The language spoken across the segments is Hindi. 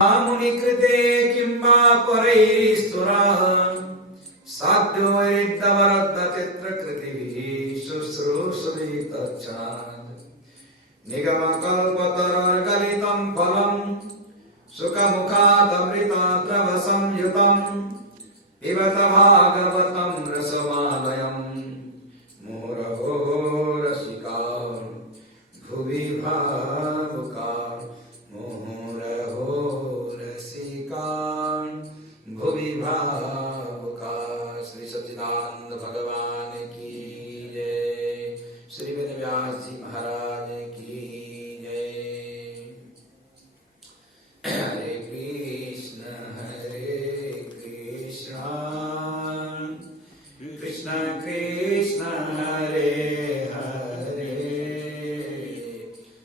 मुनिकृते किंबा परैस्तुरः साध्यो वैरिद्धवरत्नचित्रकृतिभिः शुश्रूषुभिः तच्छात् निगमकल्पतरोर्गलितं फलं सुखमुखादमृताद्रवसंयुतं पिबत भागवतं रसमालयं मुहुरहो रसिका भुवि भावुका भुवि भावुका। श्री सच्चिदानंद भगवान की जय। श्री वेदव्यास जी महाराज की जय। हरे कृष्ण कृष्ण कृष्ण हरे हरे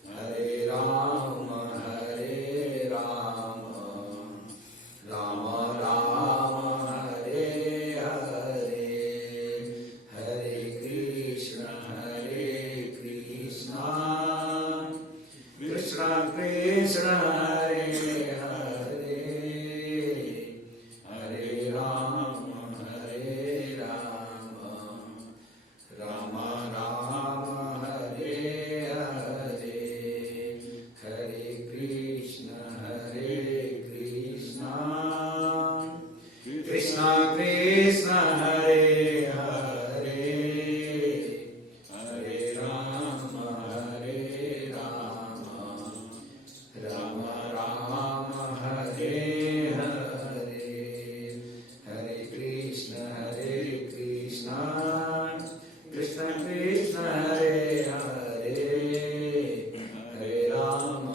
हरे राम राम राम हरे हरे हरे कृष्ण कृष्ण कृष्ण हरे हरे हरे राम राम राम हरे हरे हरे कृष्ण कृष्ण कृष्ण हरे हरे हरे राम राम राम हरे हरे हरे कृष्ण कृष्ण कृष्ण हरे हरे हरे राम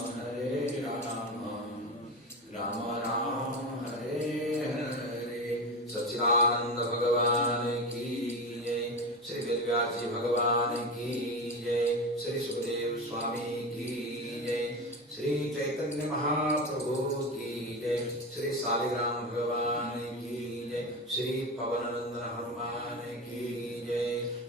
राम राम हरे हरे। सच्चिदानंद भगवान की जय। श्री वेदव्यास जी भगवान की जय। श्री सुखदेव स्वामी की जय। श्री चैतन्य महाप्रभु की जय। श्री शालिग्राम भगवान की जय। श्री पवननंदन हनुमान की जय।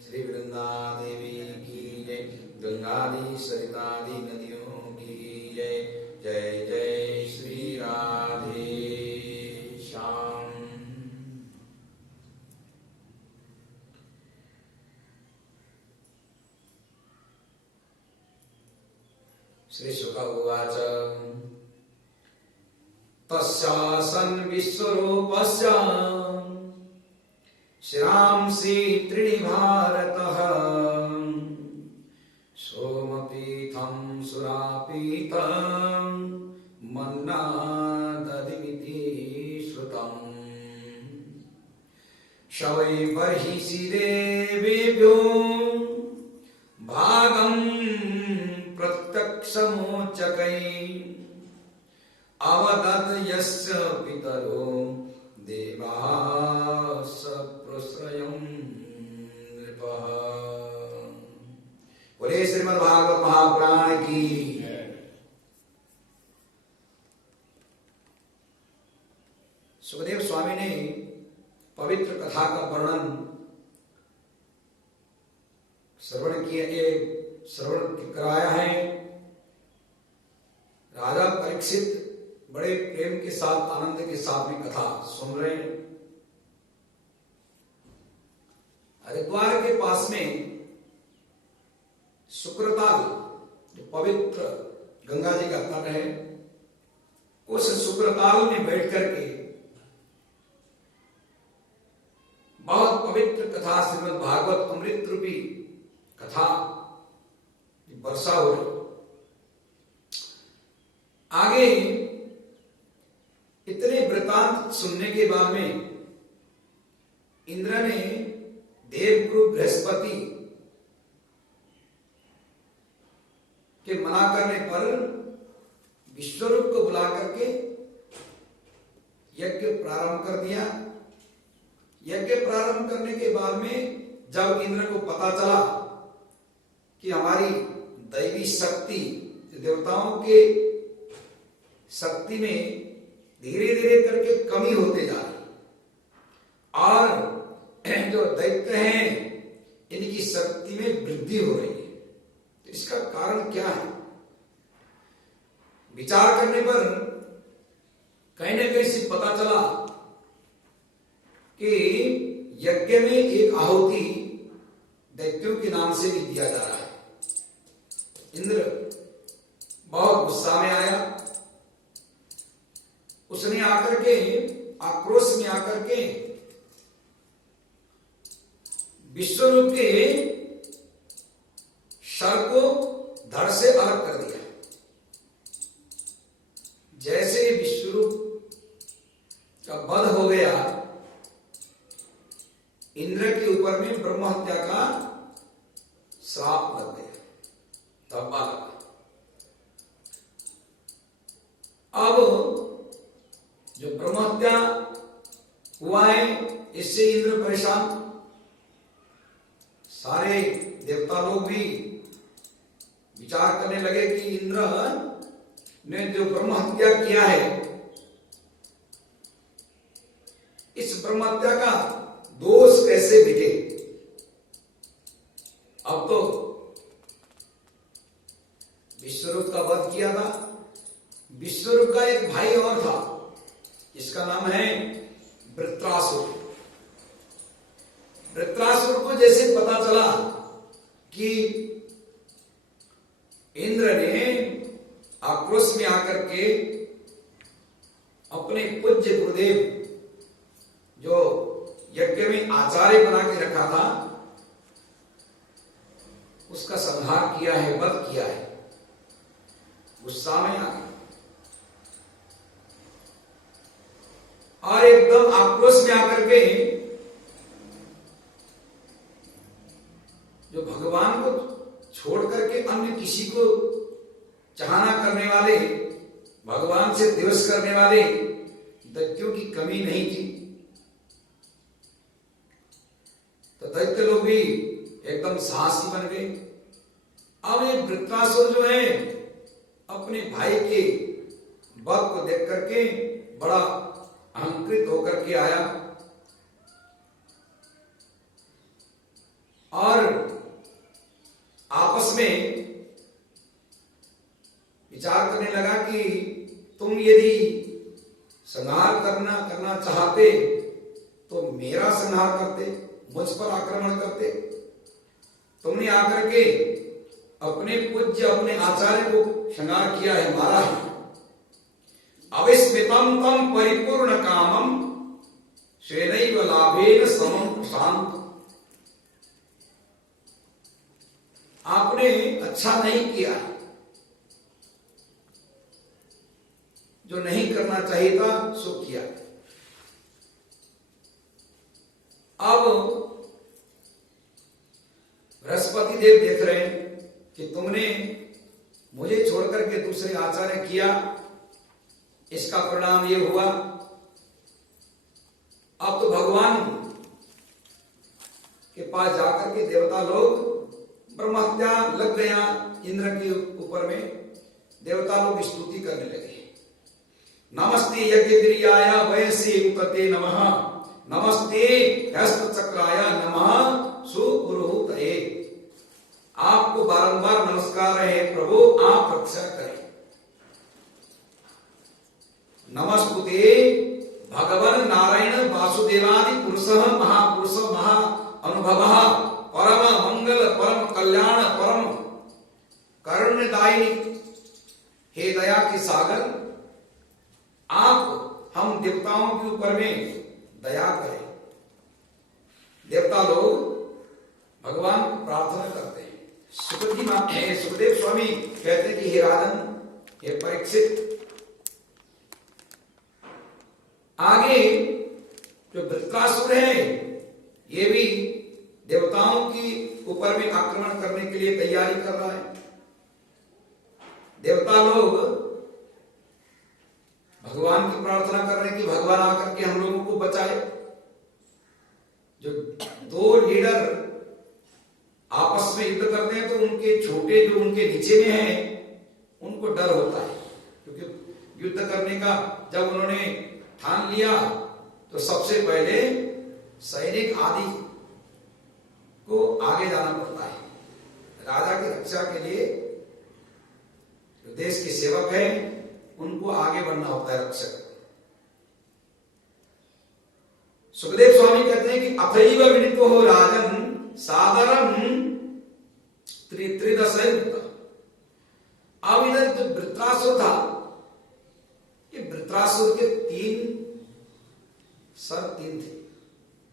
श्री वृंदा देवी की जय। गंगादि सरितादि नदियों की जय। जय जय श्री राधे श्याम। श्री शुक उवाच तस्यासन् विश्वरूपस्य शिरांसि त्रीणि भारतः सोमपीठं सुरापीठं मन्नाददिमिति श्रुतम् शवै बर्हिषि देवेभ्यो भागं प्रत्यक्षमोचकै अवदत् यस्य पितरो देवास प्रश्रयं नृपः। बोले श्रीमद् भागवत महापुराण की। सुखदेव स्वामी ने पवित्र कथा का वर्णन श्रवण कराया है। राजा परीक्षित बड़े प्रेम के साथ आनंद के साथ में कथा सुन रहे हैं। हरिद्वार के पास में शुक्रताल जो पवित्र गंगा जी का तट है, उस शुक्रताल में बैठ करके बहुत पवित्र कथा श्रीमद् भागवत अमृत रूपी कथा वर्षा हो रही। आगे इतने वृतांत सुनने के बाद में इंद्र ने देवगुरु बृहस्पति के मना करने पर विश्वरूप को बुला करके यज्ञ प्रारंभ कर दिया। यज्ञ प्रारंभ करने के बाद में जब इंद्र को पता चला कि हमारी दैवी शक्ति देवताओं के शक्ति में धीरे धीरे करके कमी होते जा रही और जो दैत्य हैं इनकी शक्ति में वृद्धि हो रही है, तो इसका कारण क्या है? विचार करने पर कहीं ना कहीं से पता चला कि यज्ञ में एक आहुति दैत्यों के नाम से भी दिया जा रहा है। इंद्र बहुत गुस्सा में आया। उसने आकर के आक्रोश में आकर के विश्वरूप के सर को धड़ से अलग कर दिया। जैसे विश्वरूप का वध हो गया, इंद्र के ऊपर में ब्रह्म हत्या का श्राप लग गया, धब्बा लगा। अब जो ब्रह्म हत्या हुआ है, इससे इंद्र परेशान। सारे देवता लोग भी विचार करने लगे कि इंद्र ने जो ब्रह्म हत्या किया है, इस ब्रह्म हत्या का दोष कैसे मिटे। अब तो विश्वरूप का वध किया था। विश्वरूप का एक भाई और था, इसका नाम है वृत्रासुर। वृत्रासुर को जैसे पता चला कि इंद्र ने आक्रोश में आकर के अपने पूज्य गुरुदेव जो यज्ञ में आचार्य बना के रखा था, उसका संहार किया है, वध किया है, गुस्सा में आ गया और एकदम आक्रोश में आकर के जो भगवान को छोड़ करके अन्य किसी को चाहना करने वाले, भगवान से द्वेष करने वाले दैत्यों की कमी नहीं थी। तो दैत्य लोग भी एकदम साहसी बन गए। अब ये वृत्रासुर जो है अपने भाई के वध को देख करके बड़ा अहंकृत होकर के आया और आपस में विचार करने लगा कि तुम यदि संहार करना चाहते तो मेरा संहार करते, मुझ पर आक्रमण करते। तुमने आकर के अपने पूज्य, अपने आचार्य को संहार किया है, मारा है। अविस्मितम तम परिपूर्ण कामम श्रेणैव लाभेन समम शांत। आपने अच्छा नहीं किया, जो नहीं करना चाहिए था सो किया। अब बृहस्पति देव देख रहे हैं कि तुमने मुझे छोड़कर के दूसरे आचार्य किया, इसका परिणाम ये हुआ। अब तो भगवान के पास जाकर के देवता लोग, ब्रह्म हत्या लग गया इंद्र के ऊपर में, देवता लोग स्तुति करने लगे। नमस्ते यज्ञगिरियाय वयसे उपते नमः, नमस्ते हस्तचक्राय नमः सुपुरोहितये। आपको बारंबार नमस्कार है प्रभु, आप रक्षा करें। नमस्ते भगवान नारायण वासुदेवादि पुरुषः महापुरुष महा अनुभवः परम मंगल परम कल्याण परम करुणदायिनी। हे दया के सागर, आप हम देवताओं के ऊपर में दया करें। देवता लोग भगवान को प्रार्थना करते हैं। सुखदेव स्वामी कहते हैं कि हे राजन, हे परीक्षित, आगे जो वृत्रासुर है ये भी देवताओं की ऊपर में आक्रमण करने के लिए तैयारी कर रहा है। देवता लोग भगवान की प्रार्थना कर रहे हैं कि भगवान आकर के हम लोगों को बचाए। जो दो लीडर आपस में युद्ध करते हैं तो उनके छोटे जो उनके नीचे में हैं उनको डर होता है, क्योंकि युद्ध करने का जब उन्होंने ठान लिया तो सबसे पहले सैनिक आदि को आगे जाना पड़ता है। राजा की रक्षा के लिए जो देश के सेवक हैं उनको आगे बढ़ना होता है, रक्षक। सुखदेव स्वामी कहते हैं कि अथैव विदितो हो राजन साधारण त्रिदशय। अब इधर जो वृत्रासुर था, ये वृत्रासुर के तीन थे,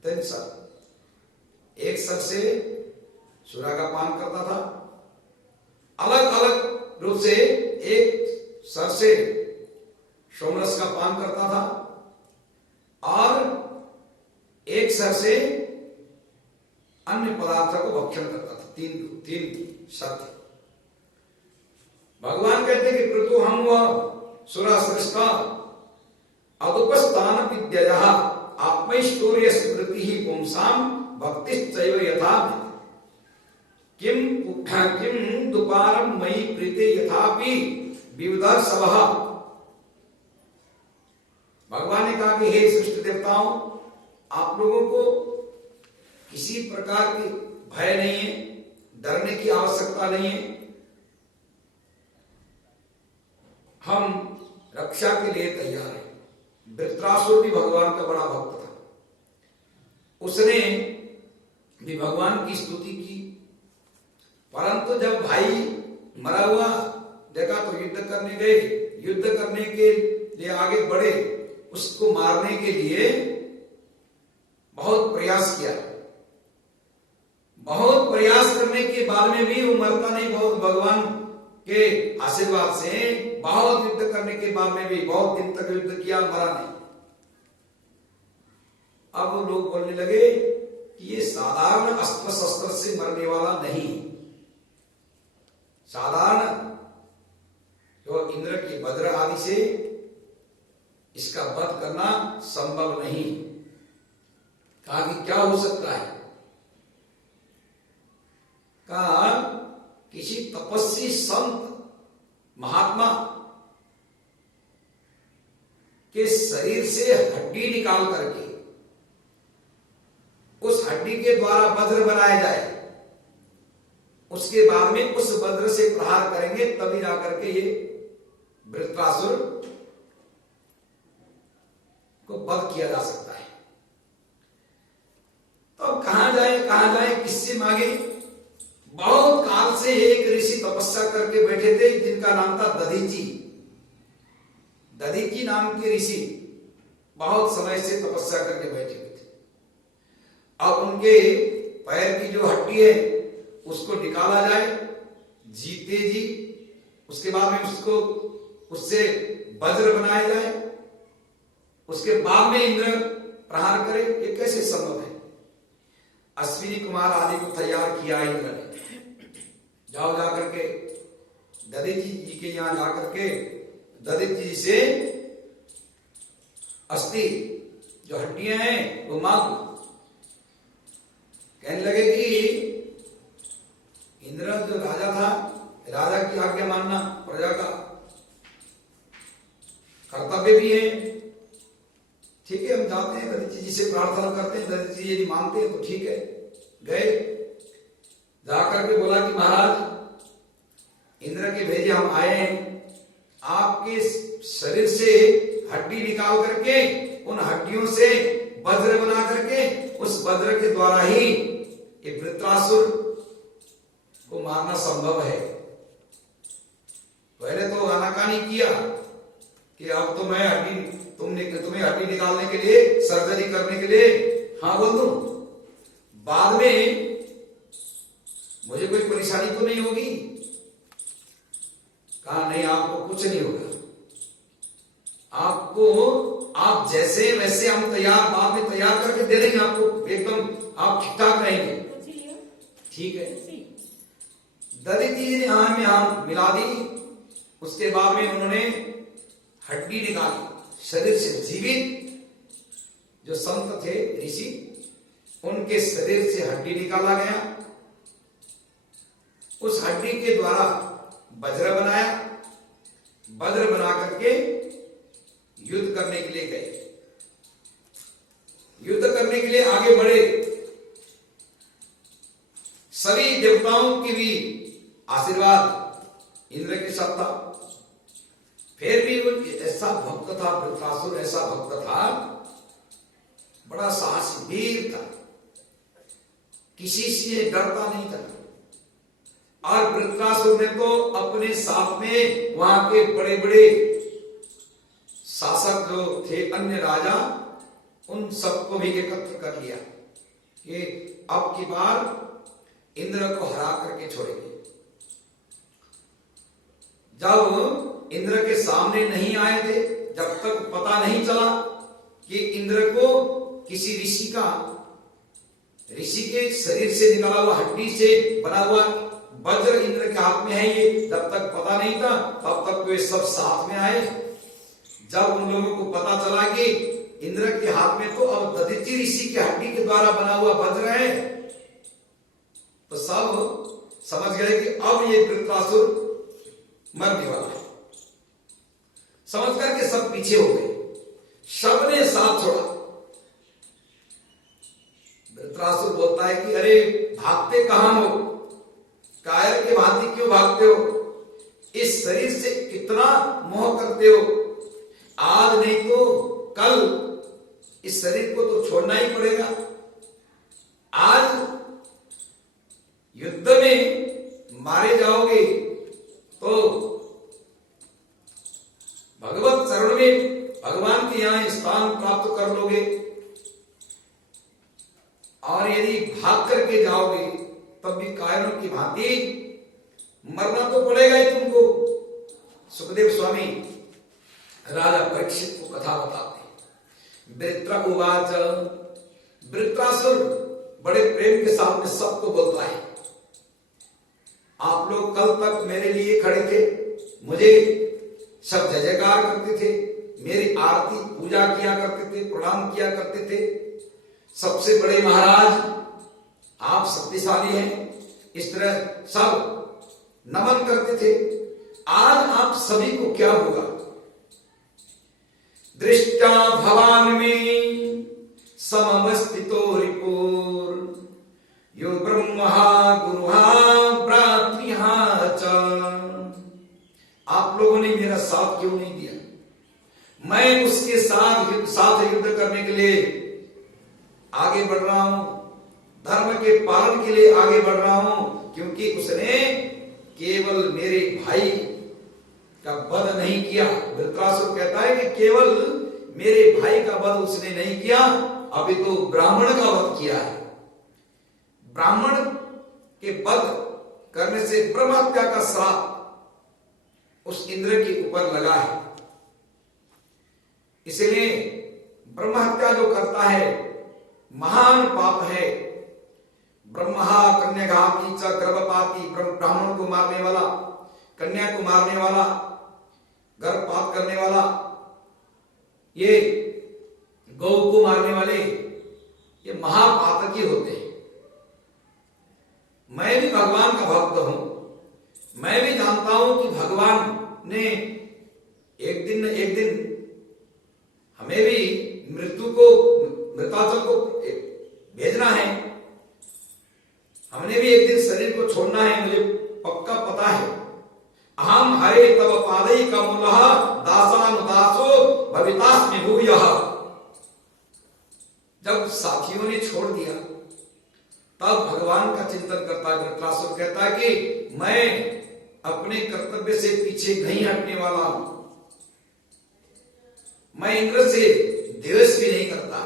तीन सर। एक सर से सुरा का पान करता था, अलग अलग रूप से एक सर से सोमरस का पान करता था, और एक सर से अन्य पदार्थों को भक्षण करता था। तीन सर थे। भगवान कहते हैं कि प्रतु हम व सुरा सृष्टा अदुपस्थान विद्या आत्मैश्वर्य स्मृति ही पुंसाम भक्ति चैव यथा किम दुपारम मयि प्रीते यथापि विविधा सभा। भगवान ने कहा कि हे सृष्टि देवताओं, आप लोगों को किसी प्रकार की भय नहीं है, डरने की आवश्यकता नहीं है। हम रक्षा के लिए तैयार हैं। वृत्रासुर भी भगवान का बड़ा भक्त था, उसने भी भगवान की स्तुति की, परंतु जब भाई मरा हुआ देखा तो युद्ध करने गए। युद्ध करने के लिए आगे बढ़े, उसको मारने के लिए बहुत प्रयास किया। बहुत प्रयास करने के बाद में भी वो मरता नहीं। बहुत भगवान के आशीर्वाद से बहुत युद्ध करने के बाद में भी बहुत दिन तक युद्ध किया, मरा नहीं। अब वो लोग बोलने लगे कि ये साधारण अस्त्र शस्त्र से मरने वाला नहीं, साधारण जो इंद्र की वज्र आदि से इसका वध करना संभव नहीं। कहा कि क्या हो सकता है? कहा किसी तपस्वी संत महात्मा के शरीर से हड्डी निकाल करके उस हड्डी के द्वारा वज्र बनाया जाए, उसके बाद में उस वज्र से प्रहार करेंगे, तभी जाकर के ये वृत्रासुर को वध किया जा सकता है। तो अब कहां जाए, किससे मांगे? बहुत काल से एक ऋषि तपस्या करके बैठे थे, जिनका नाम था दधीची। दधीची नाम के ऋषि बहुत समय से तपस्या करके बैठे हुए थे। अब उनके पैर की जो हड्डी है उसको निकाला जाए जीते जी, उसके बाद में उसको उससे वज्र बनाया जाए, उसके बाद में इंद्र प्रहार करे। ये कैसे संभव है? अश्विनी कुमार आदि को तैयार किया इंद्र ने। जाओ जाकर के दधीची जी के यहां जाकर के दधीची जी से अस्थि जो हड्डियां हैं वो मांगो। कहने लगे कि इंद्र जो राजा था, राजा की आज्ञा मानना प्रजा का कर्तव्य भी है। ठीक है, हम जाते हैं दधीची जी से प्रार्थना करते हैं, दधीची जी यदि मानते हैं तो ठीक है। गए, जाकर के बोला कि महाराज इंद्र के भेजे हम आए हैं, आपके शरीर से हड्डी निकाल करके उन हड्डियों से वज्र बना करके उस वज्र के द्वारा ही ये वृत्रासुर को मारना संभव है। पहले तो आनाकानी किया कि अब तो मैं तुम्हें हड्डी निकालने के लिए, सर्जरी करने के लिए हाँ बोल दूं, बाद में मुझे कोई परेशानी तो नहीं होगी? कहा नहीं, आपको कुछ नहीं होगा, आपको आप जैसे वैसे हम तैयार बाद में तैयार करके दे देंगे आपको, एकदम आप ठीक ठाक रहेंगे। ठीक है। दधीची जी ने हाथ में हाथ मिला दी, उसके बाद में उन्होंने हड्डी निकाली शरीर से। जीवित जो संत थे ऋषि, उनके शरीर से हड्डी निकाला गया, उस हड्डी के द्वारा वज्र बनाया, वज्र बना करके युद्ध करने के लिए गए। युद्ध करने के लिए आगे बढ़े। सभी देवताओं की भी आशीर्वाद इंद्र के साथ था। फिर भी वो ऐसा भक्त था, वृत्रासुर ऐसा भक्त था बड़ा साहसी वीर था, किसी से डरता नहीं था। और वृत्रासुर ने तो अपने साथ में वहां के बड़े बड़े शासक जो थे, अन्य राजा, उन सबको भी एकत्र कर लिया कि अब की बार इंद्र को हरा करके छोड़ेंगे। जब इंद्र के सामने नहीं आए थे, जब तक पता नहीं चला कि इंद्र को किसी ऋषि के शरीर से निकला हुआ, हड्डी से बना हुआ वज्र इंद्र के हाथ में है, ये जब तक पता नहीं था, तब तक वे सब साथ में आए। जब उन लोगों को पता चला कि इंद्र के हाथ में तो अब दधिची ऋषि की हड्डी के द्वारा बना हुआ वज्र है, तो सब समझ गए कि अब ये वृत्रासुर मरने वाला है। समझ करके सब पीछे हो गए, सबने साथ छोड़ा। वृत्रासुर बोलता है कि अरे भागते कहां हो, कायर के भांति क्यों भागते हो, इस शरीर से कितना मोह करते हो, आज नहीं तो कल इस शरीर को तो छोड़ना ही पड़ेगा। आज युद्ध में मारे जाओगे तो भगवत चरण में भगवान के यहां स्थान प्राप्त कर लोगे, और यदि भाग करके जाओगे तब भी कायरों की भांति मरना तो पड़ेगा ही तुमको। सुखदेव स्वामी राजा परीक्षित को कथा बताते हैं। वृत्र उवाच, वृत्रासुर बड़े प्रेम के साथ में सबको बोलता है, आप लोग कल तक मेरे लिए खड़े थे, मुझे सब जय जयकार करते थे, मेरी आरती पूजा किया करते थे, प्रणाम किया करते थे, सबसे बड़े महाराज आप शक्तिशाली हैं, इस तरह सब नमन करते थे। आज आप सभी को क्या होगा, दृष्टा भवान में समवस्थितो रिपुर, यो ब्रह्मा गुरुहा भ्रातृहा च। आप लोगों ने मेरा साथ क्यों नहीं दिया, मैं उसके साथ युद्ध करने के लिए आगे बढ़ रहा हूं, धर्म के पालन के लिए आगे बढ़ रहा हूं, क्योंकि उसने केवल मेरे भाई का वध नहीं किया। वृत्रासुर कहता है कि केवल मेरे भाई का वध उसने नहीं किया, अभी तो ब्राह्मण का वध किया है। ब्राह्मण के वध करने से ब्रह्म हत्या का श्राप उस इंद्र के ऊपर लगा है। इसलिए ब्रह्म हत्या जो करता है महान पाप है। ब्रह्मा कन्याघाती च गर्भपाती, ब्राह्मण को मारने वाला, कन्या को मारने वाला, गर्भपात करने वाला, ये गौ को मारने वाले, ये महापातकी होते हैं। मैं भी भगवान का भक्त हूं, मैं भी जानता हूं कि भगवान ने एक दिन न एक दिन हमें भी मृताचल को भेजना है, हमने भी एक दिन शरीर को छोड़ना है, मुझे पक्का पता है। अहम हरे तव पादई का मूलः दासानुदासो भवितास्मि भूयः। जब साथियों ने छोड़ दिया तब भगवान का चिंतन करता है वृत्रासुर, कहता है कि मैं अपने कर्तव्य से पीछे नहीं हटने वाला हूं, मैं इंद्र से द्वेष भी नहीं करता।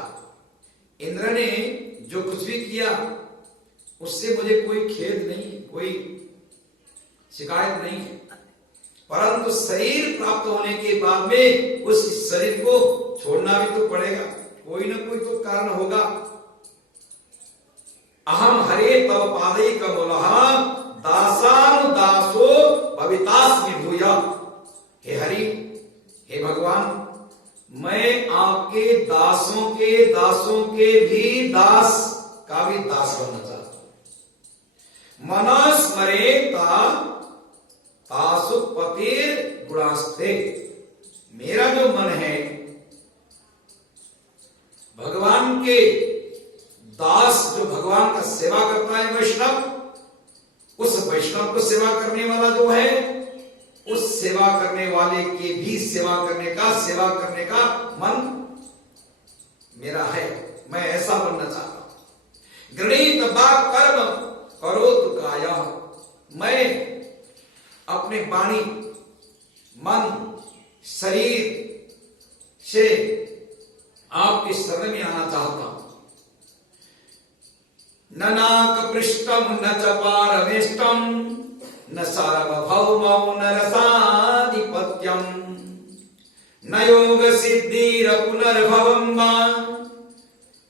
इंद्र ने जो कुछ भी किया उससे मुझे कोई खेद नहीं, कोई शिकायत नहीं है, परंतु शरीर प्राप्त होने के बाद में उस शरीर को छोड़ना भी तो पड़ेगा, कोई ना कोई तो कारण होगा। अहम हरे तव पादई कमलः दासानुदासो भवितास्मि भूयः। हे हरि, हे भगवान, मैं आपके दासों के भी दास का भी दास बनना चाहता हूं। मनस्मरे तासु पतिर गुणास्ते। मेरा जो मन है भगवान के दास, जो भगवान का सेवा करता है वैष्णव, उस वैष्णव को सेवा करने वाला जो है, उस सेवा करने वाले के भी सेवा करने का मन मेरा है। मैं ऐसा बनना चाहता हूं। गृणीत बा कर्म करोतु काया, मैं अपने वाणी, मन, शरीर से आपके शरण में आना चाहता हूं। न नाक पृष्ठम न च पारमेष्टम न सार्वभौमौ न रसाधिपत्यम न योग सिद्धिर पुनर्भवं वा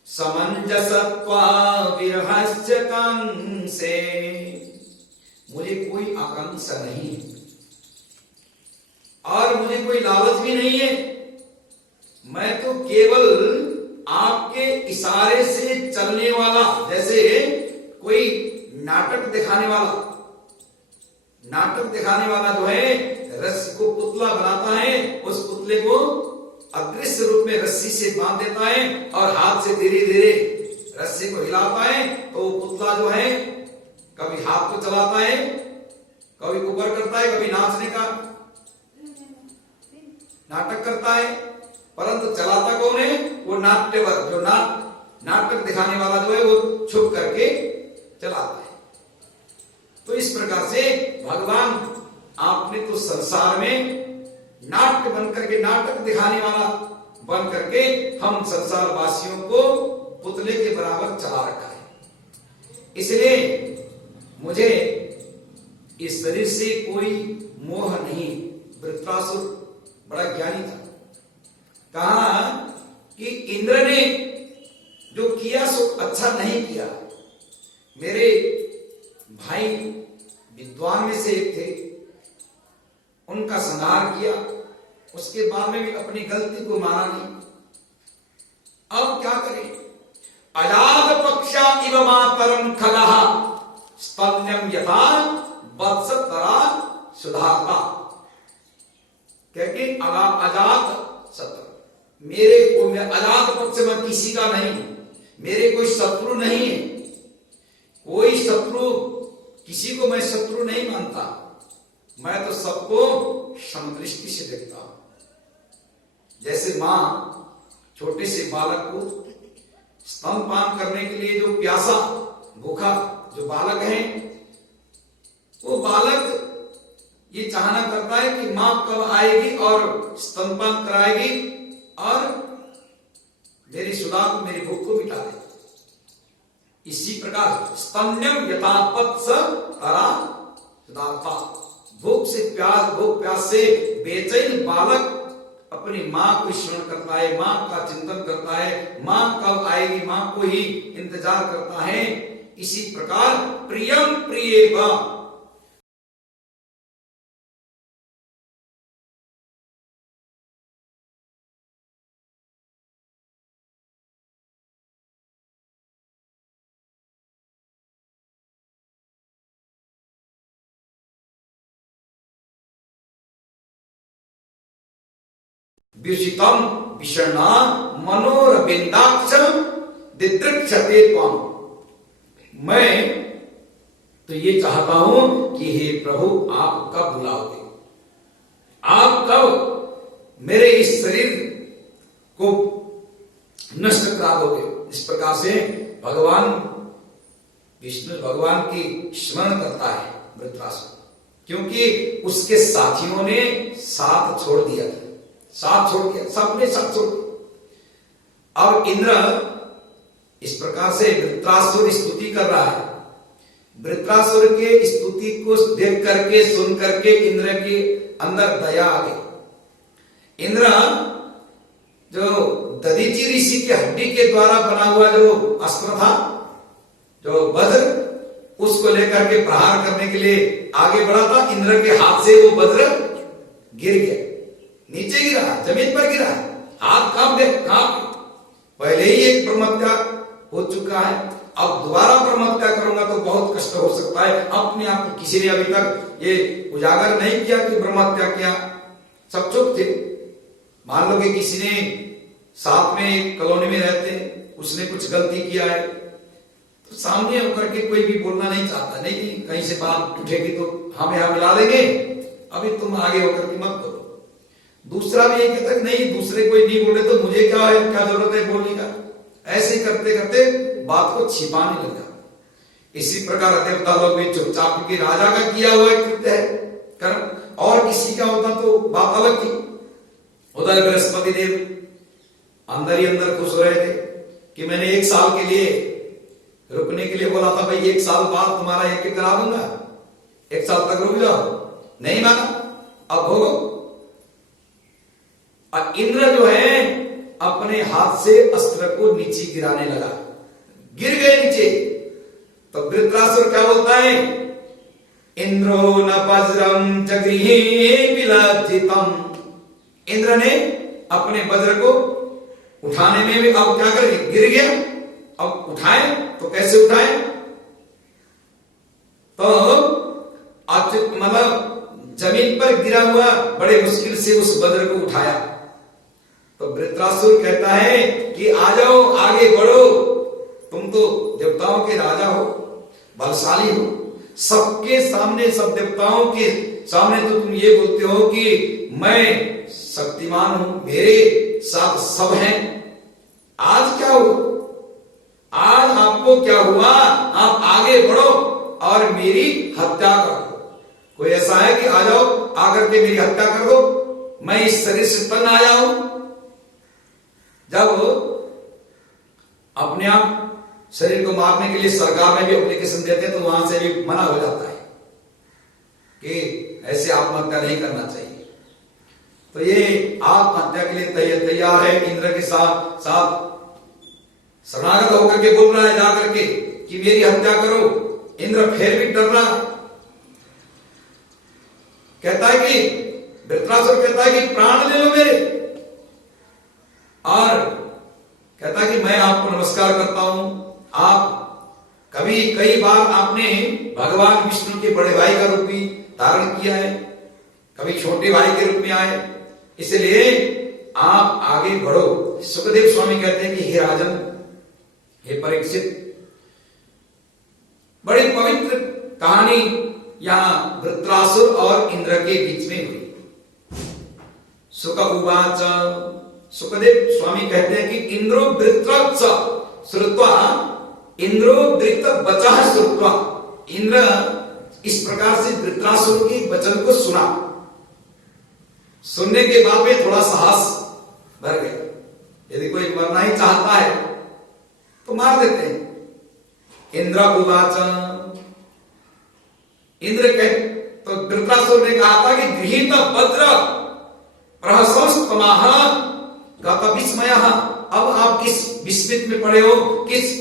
समंजसत्वा विरहश्च कांसे। मुझे कोई आकांक्षा नहीं और मुझे कोई लालच भी नहीं है। मैं तो केवल आपके इशारे से चलने वाला, जैसे कोई नाटक दिखाने वाला जो है रस्सी को पुतला बनाता है, उस पुतले को अदृश्य रूप में रस्सी से बांध देता है और हाथ से धीरे धीरे रस्सी को हिलाता है, तो वो पुतला जो है कभी हाथ को चलाता है, कभी ऊपर करता है, कभी नाचने का नाटक करता है, परंतु चलाता कौन है? वो नाट्यवर, जो नाटक दिखाने वाला जो है वो छुप करके चलाता है। तो इस प्रकार से भगवान आपने तो संसार में नाट्य बन करके, नाटक दिखाने वाला बन करके हम संसार वासियों को पुतले के बराबर चला रखा है। इसलिए मुझे इस शरीर से कोई मोह नहीं। वृत्रासुर बड़ा ज्ञानी था। कहा कि इंद्र ने जो किया सो अच्छा नहीं किया। मेरे भाई विद्वान में से एक थे, उनका संहार किया, उसके बाद में भी अपनी गलती को माना नहीं। अब क्या करें? अजात पक्षा इव मातरम खगः स्तन्यम यथा वत्सतरा सुधाता। कहते अजात शत्रु, मेरे को, मैं अजात पक्ष में किसी का नहीं, मेरे कोई शत्रु नहीं है। कोई शत्रु, किसी को मैं शत्रु नहीं मानता। मैं तो सबको समदृष्टि से देखता हूं। जैसे मां छोटे से बालक को स्तनपान करने के लिए जो प्यासा भूखा जो बालक है, वो बालक ये चाहना करता है कि मां कब आएगी और स्तनपान कराएगी और मेरी सुधा को, मेरी भूख को मिटा दे। इसी प्रकार स्तन्यम यथापत्स तरा सुधाता। भूख प्यास से बेचैन बालक अपनी मां को स्मरण करता है, मां का चिंतन करता है, मां कब आएगी, मां को ही इंतजार करता है। इसी प्रकार प्रियम प्रियेव, व्युषितम विषणा मनोरविंदाक्ष दिदृक्षते त्वं। मैं तो ये चाहता हूं कि हे प्रभु, आप कब बुलाओगे, आप कब मेरे इस शरीर को नष्ट करा दोगे। इस प्रकार से भगवान विष्णु भगवान की स्मरण करता है वृत्रासुर, क्योंकि उसके साथियों ने साथ छोड़ दिया था, सबने साथ छोड़ दिया। अब इंद्र इस प्रकार से वृत्रासुर स्तुति कर रहा है। वृत्रासुर के स्तुति को देख करके, सुन करके इंद्र के अंदर दया आ गई। इंद्र जो दधीचि ऋषि के हड्डी के द्वारा बना हुआ जो अस्त्र था, जो वज्र, उसको लेकर के प्रहार करने के लिए आगे बढ़ा था। इंद्र के हाथ से वो वज्र गिर गया, नीचे गिरा, जमीन पर गिरा, हाथ कांप गए। पहले ही एक ब्रह्महत्या हो चुका है, अब दोबारा ब्रह्महत्या करूंगा तो बहुत कष्ट हो सकता है। अपने आप को किसी ने अभी तक ये उजागर नहीं किया कि ब्रह्महत्या किया, सब चुप थे। मान लो कि किसी ने साथ में एक कॉलोनी में रहते, उसने कुछ गलती किया है, तो सामने होकर के कोई भी बोलना नहीं चाहता, नहीं कहीं से बात उठेगी तो हम यहां मिला देंगे, अभी तुम आगे होकर के मत बोलो। दूसरा भी ये कहता है नहीं, दूसरे कोई नहीं बोले तो मुझे क्या है, क्या जरूरत है बोलने का, ऐसे करते करते बात को छिपाने लगा। इसी प्रकार देवता लोग भी चुपचाप, क्योंकि राजा का किया हुआ कृत्य है कर्म, और किसी का होता तो बात अलग थी। उधर बृहस्पति देव अंदर ही अंदर खुश हो रहे थे कि मैंने 1 साल के लिए रुकने के लिए बोला था, भाई 1 साल बाद तुम्हारा यज्ञ करा दूंगा, 1 साल तक रुक जाओ, नहीं माना, अब भोगो। और इंद्र जो है अपने हाथ से अस्त्र को नीचे गिराने लगा, गिर गए नीचे। तो वृत्रासुर क्या बोलता है, इंद्रो न वज्रम जगृहे विलज्जितम। इंद्र ने अपने वज्र को उठाने में भी अब क्या करे, गिर गया। अब उठाए तो कैसे उठाए, तो मतलब जमीन पर गिरा हुआ बड़े मुश्किल से उस वज्र को उठाया। तो वृत्रासुर कहता है कि आ जाओ, आगे बढ़ो, तुम तो देवताओं के राजा हो, बलशाली हो, सबके सामने, सब देवताओं के सामने तो तुम ये बोलते हो कि मैं शक्तिमान हूं, मेरे साथ सब हैं। आज क्या हुआ, आज आपको क्या हुआ, आप आगे बढ़ो और मेरी हत्या करो। कोई ऐसा है कि आ जाओ, आकर के मेरी हत्या कर दो, मैं इस शरीर से तंग आया हूं। जब अपने आप शरीर को मारने के लिए सरकार में भी एप्लीकेशन देते हैं तो वहां से भी मना हो जाता है कि ऐसे आत्महत्या नहीं करना चाहिए। तो ये आत्महत्या के लिए तैयार है, इंद्र के साथ साथ शरणागत होकर के बोल रहा है जाकर के कि मेरी हत्या करो। इंद्र फिर भी डर रहा है, कहता है कि वृत्रासुर कहता है कि प्राण ले लो मेरे, और कहता है कि मैं आपको नमस्कार करता हूं। आप कभी कई बार आपने भगवान विष्णु के बड़े भाई का रूप भी धारण किया है, कभी छोटे भाई के रूप में आए, इसलिए आप आगे बढ़ो। सुखदेव स्वामी कहते हैं कि हे राजन, हे परीक्षित, बड़ी पवित्र कहानी यहां वृत्रासुर और इंद्र के बीच में हुई। सुख उवाच, सुखदेव स्वामी कहते हैं कि इंद्रो वृत्रच्च श्रुत्वा, इंद्रो वृत्त बचः श्रुत्वा, इंद्र इस प्रकार से वृत्रासुर के वचन को सुना, सुनने के बाद में थोड़ा साहस भर गया। यदि कोई मरना ही चाहता है तो मार देते हैं। इंद्र उवाच, इंद्र कह, तो वृत्रासुर ने कहा था कि गृहीत वज्र प्रहसंस्तमाह गत विस्मय। अब आप किस विस्मित में पड़े हो, किस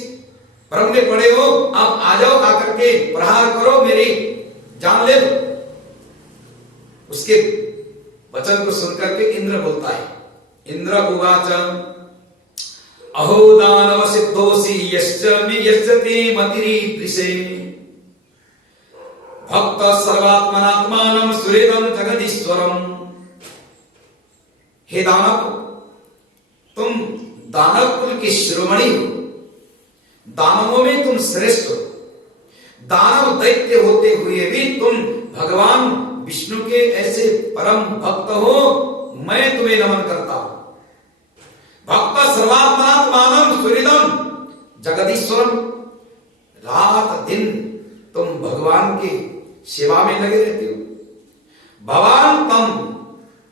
भ्रम में पड़े हो, आप आ जाओ, आकर के प्रहार करो, मेरी जान ले लो। उसके वचन को सुनकर के इंद्र बोलता है, इंद्र उवाच, अहो दानव सिद्धोसी यश्च मे यश्चते मतिरीदृशे भक्त सर्वात्मनात्मानं सुहृदं जगदीश्वरम। हे दानव, तुम दानव कुल की शिरोमणि हो, दानवों में तुम श्रेष्ठ हो, दानव दैत्य होते हुए भी तुम भगवान विष्णु के ऐसे परम भक्त हो, मैं तुम्हें नमन करता हूं। भक्त सर्वात्मात्मानं सुहृदं जगदीश्वरम, रात दिन तुम भगवान की सेवा में लगे रहते हो। भवान तम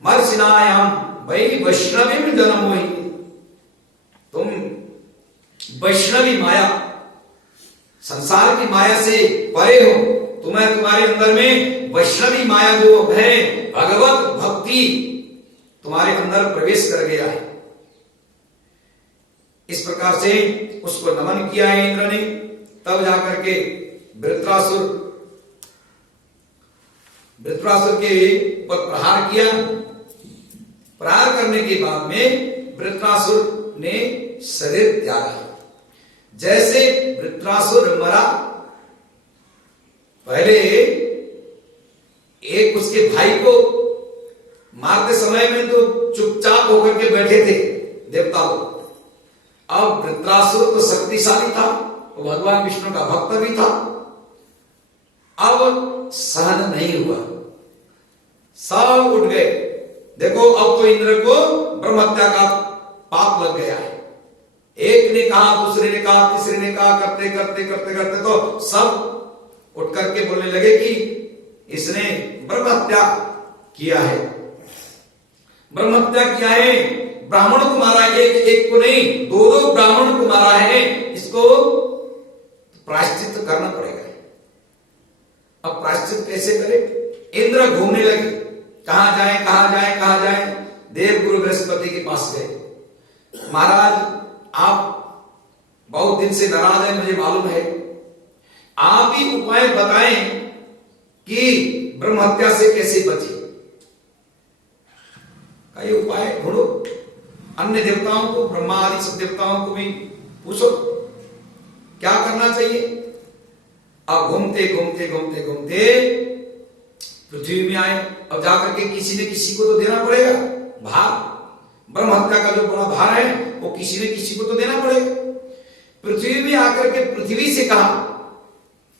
मर्सिनायाम वै वैष्णवी जन्मोहि, तुम वैष्णवी माया, संसार की माया से परे हो, तुम्हें तुम्हारे अंदर में वैष्णवी माया जो है, भगवत भक्ति तुम्हारे अंदर प्रवेश कर गया है। इस प्रकार से उसको नमन किया है इंद्र ने। तब जाकर के वृत्रासुर के ऊपर प्रहार किया। प्रहार करने के बाद में वृत्रासुर ने शरीर त्यागा। जैसे वृत्रासुर मरा, पहले एक उसके भाई को मारते समय में तो चुपचाप होकर के बैठे थे देवता लोग। अब वृत्रासुर तो शक्तिशाली था, वो भगवान विष्णु का भक्त भी था। अब सहन नहीं हुआ, सब उठ गए। देखो अब तो इंद्र को ब्रह्म हत्या का पाप लग गया है, एक ने कहा, दूसरे ने कहा, तीसरे ने कहा, करते करते करते करते तो सब उठ करके बोलने लगे कि इसने ब्रह्म हत्या किया है, ब्रह्म हत्या किया है, ब्राह्मण को मारा, एक को नहीं, दो ब्राह्मण को मारा है, इसको प्रायश्चित करना पड़ेगा। अब प्रायश्चित कैसे करे? इंद्र घूमने लगे, कहां जाए कहां जाए कहां जाए। देव गुरु बृहस्पति के पास गए, महाराज आप बहुत दिन से नाराज है, मुझे मालूम है, आप ही उपाय बताएं कि ब्रह्म हत्या से कैसे बचे। कई उपाय ढूंढो, अन्य देवताओं को, ब्रह्मा आदि सब देवताओं को भी पूछो क्या करना चाहिए। अब घूमते घूमते घूमते घूमते पृथ्वी में आए। अब जाकर के किसी न किसी को तो देना पड़ेगा भार, ब्रह्म हत्या का जो बड़ा भार है वो किसी न किसी को तो देना पड़ेगा। पृथ्वी में आकर के पृथ्वी से कहा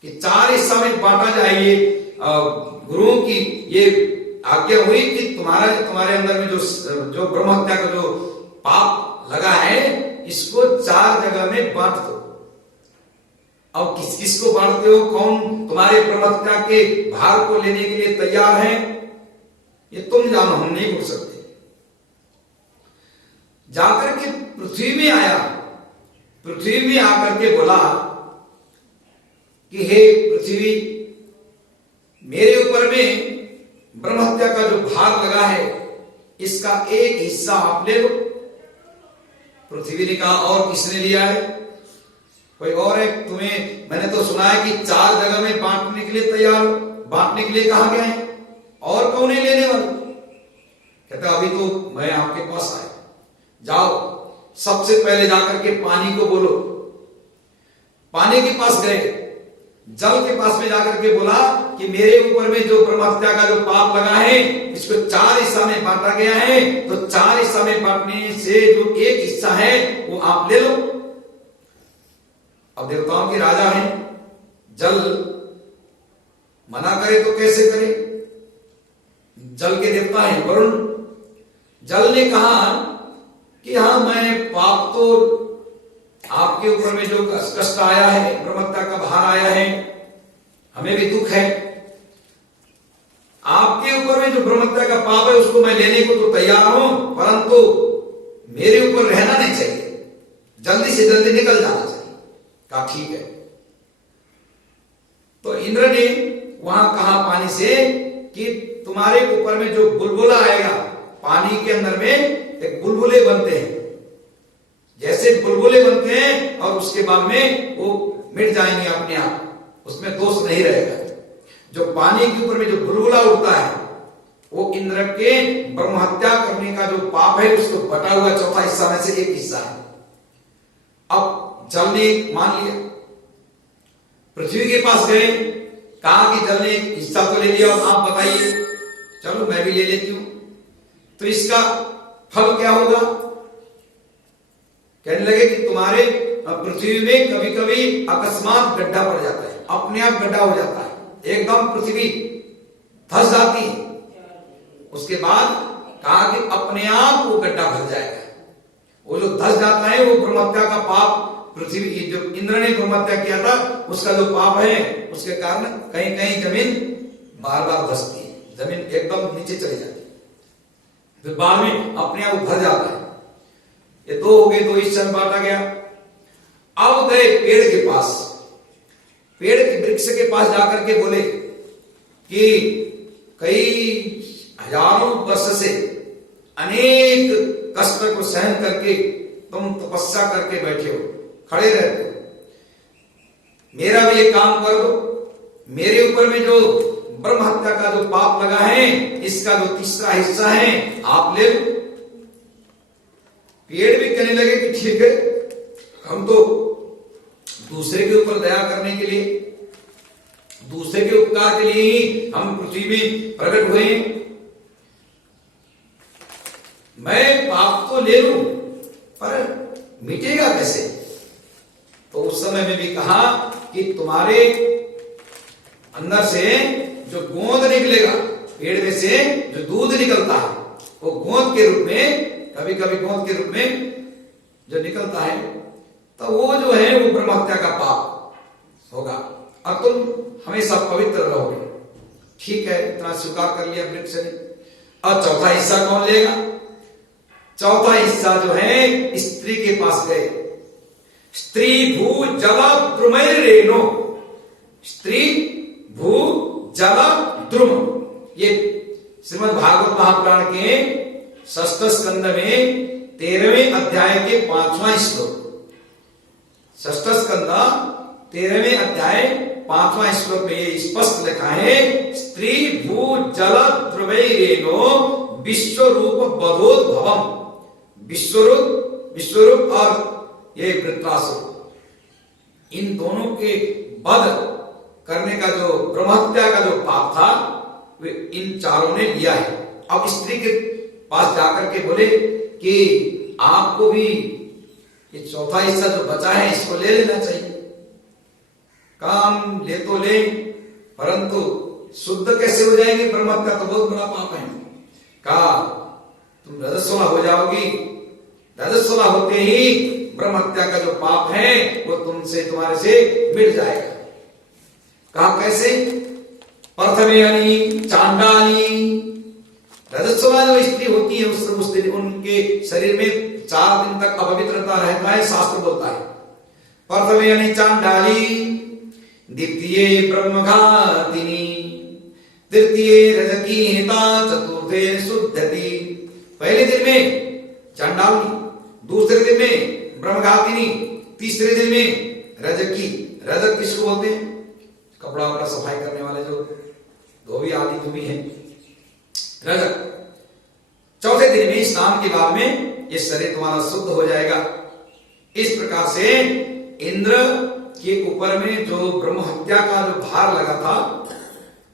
कि 4 हिस्सा में बांटा जाए। ये गुरुओं की ये आज्ञा हुई कि तुम्हारे अंदर में जो ब्रह्म हत्या का जो पाप लगा है इसको 4 जगह में बांट दो। अब किस किस को बांटते हो, कौन तुम्हारे ब्रह्म हत्या के भार को लेने के लिए तैयार है, ये तुम जानो, हम नहीं बोल सकते। जाकर के पृथ्वी में आया, पृथ्वी में आकर के बोला कि हे पृथ्वी, मेरे ऊपर में ब्रह्म हत्या का जो भार लगा है इसका एक हिस्सा आप ले लो। पृथ्वी ने कहा और किसने लिया है? कोई और है? तुम्हें मैंने तो सुना है कि 4 जगह में बांटने के लिए तैयार हो, बांटने के लिए कहा गया है, और कौन है लेने वाला? कहता अभी तो मैं आपके पास आया, जाओ सबसे पहले जाकर के पानी को बोलो। पानी के पास गए, जल के पास में जाकर के बोला कि मेरे ऊपर में जो ब्रह्म हत्या का जो पाप लगा है इसको 4 हिस्सा में बांटा गया है, तो 4 हिस्सा में बांटने से जो एक हिस्सा है वो आप ले लो। अब देवताओं के राजा हैं, जल मना करे तो कैसे करे? जल के देवता है वरुण। जल ने कहा कि हाँ, मैं पाप तो आपके ऊपर में जो कष्ट आया है, ब्रह्म हत्या का भार आया है, हमें भी दुख है, आपके ऊपर में जो ब्रह्म हत्या का पाप है उसको मैं लेने को तो तैयार हूं, परंतु मेरे ऊपर रहना नहीं चाहिए, जल्दी से जल्दी निकल जाना चाहिए। कहा ठीक है। तो इंद्र ने वहां कहा पानी से कि तुम्हारे ऊपर में जो बुलबुला आएगा, पानी के अंदर में एक बुलबुले बनते हैं, जैसे बुलबुले बनते हैं और उसके बाद में वो मिट जाएंगे अपने आप, उसमें दोष नहीं रहेगा। जो पानी के ऊपर में जो बुलबुला उठता है वो इंद्र के ब्रह्म हत्या करने का जो पाप है उसको बटा हुआ 4था हिस्सा में से एक हिस्सा है। अब जल ने मान लिया, पृथ्वी के पास गए, कहा कि जल ने हिस्सा तो ले लिया, आप बताइए, चलो मैं भी ले लेती हूं, तो इसका फल क्या होगा? कहने लगे कि तुम्हारे पृथ्वी में कभी कभी अकस्मात गड्ढा पड़ जाता है, अपने आप गड्ढा हो जाता है, एकदम पृथ्वी धंस जाती है। उसके बाद कहा कि अपने आप वो गड्ढा भर जाएगा। वो जो धंस जाता है वो ब्रह्म हत्या का पाप, पृथ्वी जो इंद्र ने ब्रह्म हत्या किया था उसका जो पाप है उसके कारण कहीं कहीं जमीन बार बार धंसती है, जमीन एकदम नीचे चली जाती है, फिर बाद में अपने आप भर जाता है। ये 2 हो गए, 2 हिस्सा में बांटा गया। अब गए पेड़ के पास, पेड़ के वृक्ष के पास जाकर के बोले कि कई हजारों वर्ष से अनेक कष्ट को सहन करके तुम तपस्या करके बैठे हो, खड़े रहते हो, मेरा भी एक काम कर दो, मेरे ऊपर में जो ब्रह्म हत्या का जो पाप लगा है इसका जो 3रा हिस्सा है आप ले लो। पेड़ भी कहने लगे कि ठीक है, हम तो दूसरे के ऊपर दया करने के लिए, दूसरे के उपकार के लिए ही हम पृथ्वी में प्रकट हुए, मैं पाप तो ले लूं पर मिटेगा कैसे? तो उस समय में भी कहा कि तुम्हारे अंदर से जो गोंद निकलेगा, पेड़ में से जो दूध निकलता है वो गोंद के रूप में, कभी कभी गोंद के रूप में जो निकलता है तो वो जो है वो ब्रह्म हत्या का पाप होगा। अब तुम हमेशा पवित्र रहोगे। ठीक है, इतना स्वीकार कर लिया वृक्ष ने। और चौथा हिस्सा कौन लेगा? चौथा हिस्सा जो है स्त्री के पास गए। स्त्री भू जल द्रुमैर रेणु, स्त्री भू जल द्रुम, ये श्रीमद् भागवत महापुराण के षष्ठ स्कंद में 13वें अध्याय के 5वां श्लोक, षष्ठ स्कंद 13वें अध्याय 5वां श्लोक में ये स्पष्ट लिखा है, स्त्री भू जल द्रुवैरेणो विश्वरूप बधोद्भवम। विश्वरूप और ये वृत्रासुर, इन दोनों के वध करने का जो ब्रह्महत्या का जो पाप था वे इन चारों ने लिया है। अब स्त्री के पास जाकर के बोले कि आपको भी ये चौथा हिस्सा जो बचा है इसको ले लेना चाहिए। काम ले तो ले, परंतु शुद्ध कैसे हो जाएंगे? ब्रह्महत्या तो बहुत बड़ा पाप है। कहा तुम रजस्वला हो जाओगी, रजस्वला होते ही ब्रह्महत्या का जो पाप है वो तुमसे, तुम्हारे से मिट जाएगा। कहा कैसे? प्रथमे अनी चांडाली, रजस्वला जो स्त्री होती है उस दिन उनके शरीर में 4 दिन तक अपवित्रता रहता है, शास्त्र बोलता है। प्रथमे अनी चांडाली, द्वितीये ब्रह्मघातिनी, तृतीये रजकीहिता, चतुर्थे शुद्धति। पहले दिन में चांडाली, दूसरे दिन में ब्रह्मघातिनी, तीसरे दिन में रजकी। रजक किसको बोलते हैं? कपड़ा वपड़ा सफाई करने वाले जो धोबी आदि धोबी हैं, रजक। चौथे दिन में स्नान के बाद में ये शरीर तुम्हारा शुद्ध हो जाएगा। इस प्रकार से इंद्र के ऊपर में जो ब्रह्म हत्या का जो भार लगा था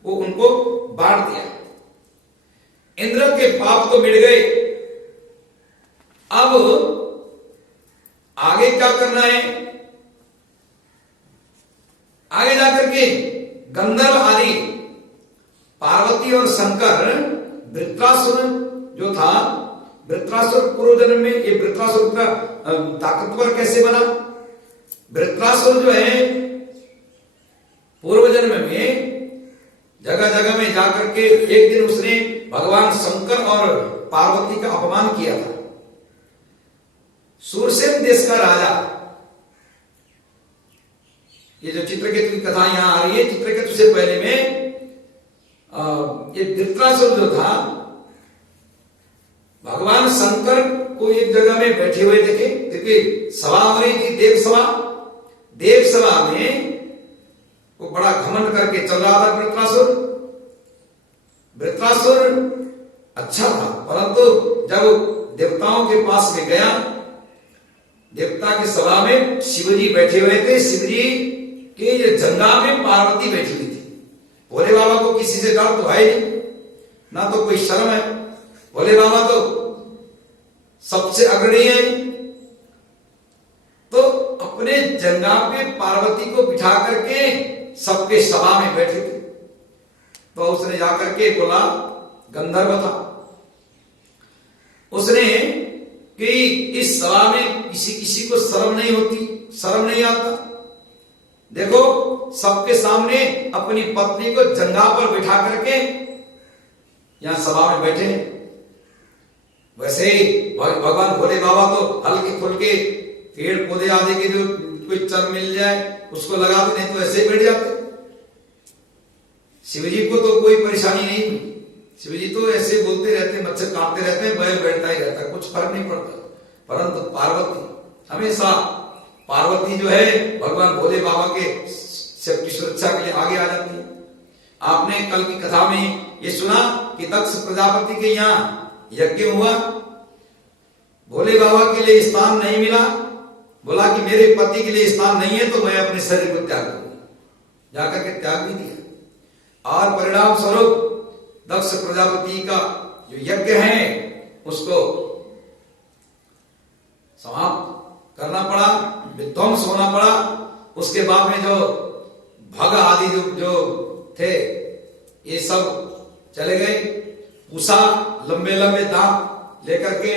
वो उनको बांट दिया। इंद्र के पाप तो मिट गए। अब आगे क्या करना है? आगे जाकर के गंधर्व आदि पार्वती और शंकर, वृत्रासुर जो था, वृत्रासुर पूर्व जन्म में, ये वृत्रासुर का ताकतवर कैसे बना? वृत्रासुर जो है पूर्व जन्म में जगह जगह में जाकर के एक दिन उसने भगवान शंकर और पार्वती का अपमान किया था। सूरसेन देश का राजा, ये जो चित्रकेतु की कथा यहां आ रही है, चित्रकेतु से पहले में ये वृत्रासुर जो था, भगवान शंकर को एक जगह में बैठे हुए देखे, क्योंकि सभा हो रही थी, देव सभा। देव सभा में वो बड़ा घमंड करके चल रहा था वृत्रासुर। वृत्रासुर अच्छा था, परंतु जब देवताओं के पास में गया, देवता की सभा में शिवजी बैठे हुए थे, शिवजी के जंगा में पार्वती बैठी हुई थी। भोले बाबा को किसी से डर तो है नहीं, ना तो कोई शर्म है। भोले बाबा तो सबसे अग्रणी है। तो अपने जंगा पे पार्वती को बिठा करके सबके सभा में बैठे थे। तो उसने जाकर के बोला, गंधर्व था, उसने कि इस सभा में किसी को शर्म नहीं होती, शर्म नहीं आता। देखो सबके सामने अपनी पत्नी को जंगा पर बिठा करके यहां सभा में बैठे। वैसे ही भगवान भोले बाबा तो हल्के फुल्के पेड़ पौधे आदि के जो कोई चर मिल जाए उसको लगा दो, नहीं तो ऐसे ही बैठ जाते। शिवजी को तो कोई परेशानी नहीं हुई। शिवजी तो ऐसे बोलते रहते, मच्छर काटते रहते हैं, बैल बैठता ही रहता है, कुछ फर्क नहीं पड़ता। परंतु पार्वती हमेशा, पार्वती जो है भगवान भोले बाबा के सबकी सुरक्षा के लिए आगे आ जाती है। आपने कल की कथा में ये सुना कि दक्ष प्रजापति के यहाँ यज्ञ हुआ, भोले बाबा के लिए स्थान नहीं मिला, बोला कि मेरे पति के लिए स्थान नहीं है तो मैं अपने शरीर को त्याग दूंगा, जाकर के त्याग भी दिया। और परिणाम स्वरूप दक्ष प्रजापति का जो यज्ञ है उसको समाप्त करना पड़ा, विध्वंस होना पड़ा। उसके बाद में जो भग आदि जो थे ये सब चले गए। पूछा लंबे लंबे दांत लेकर के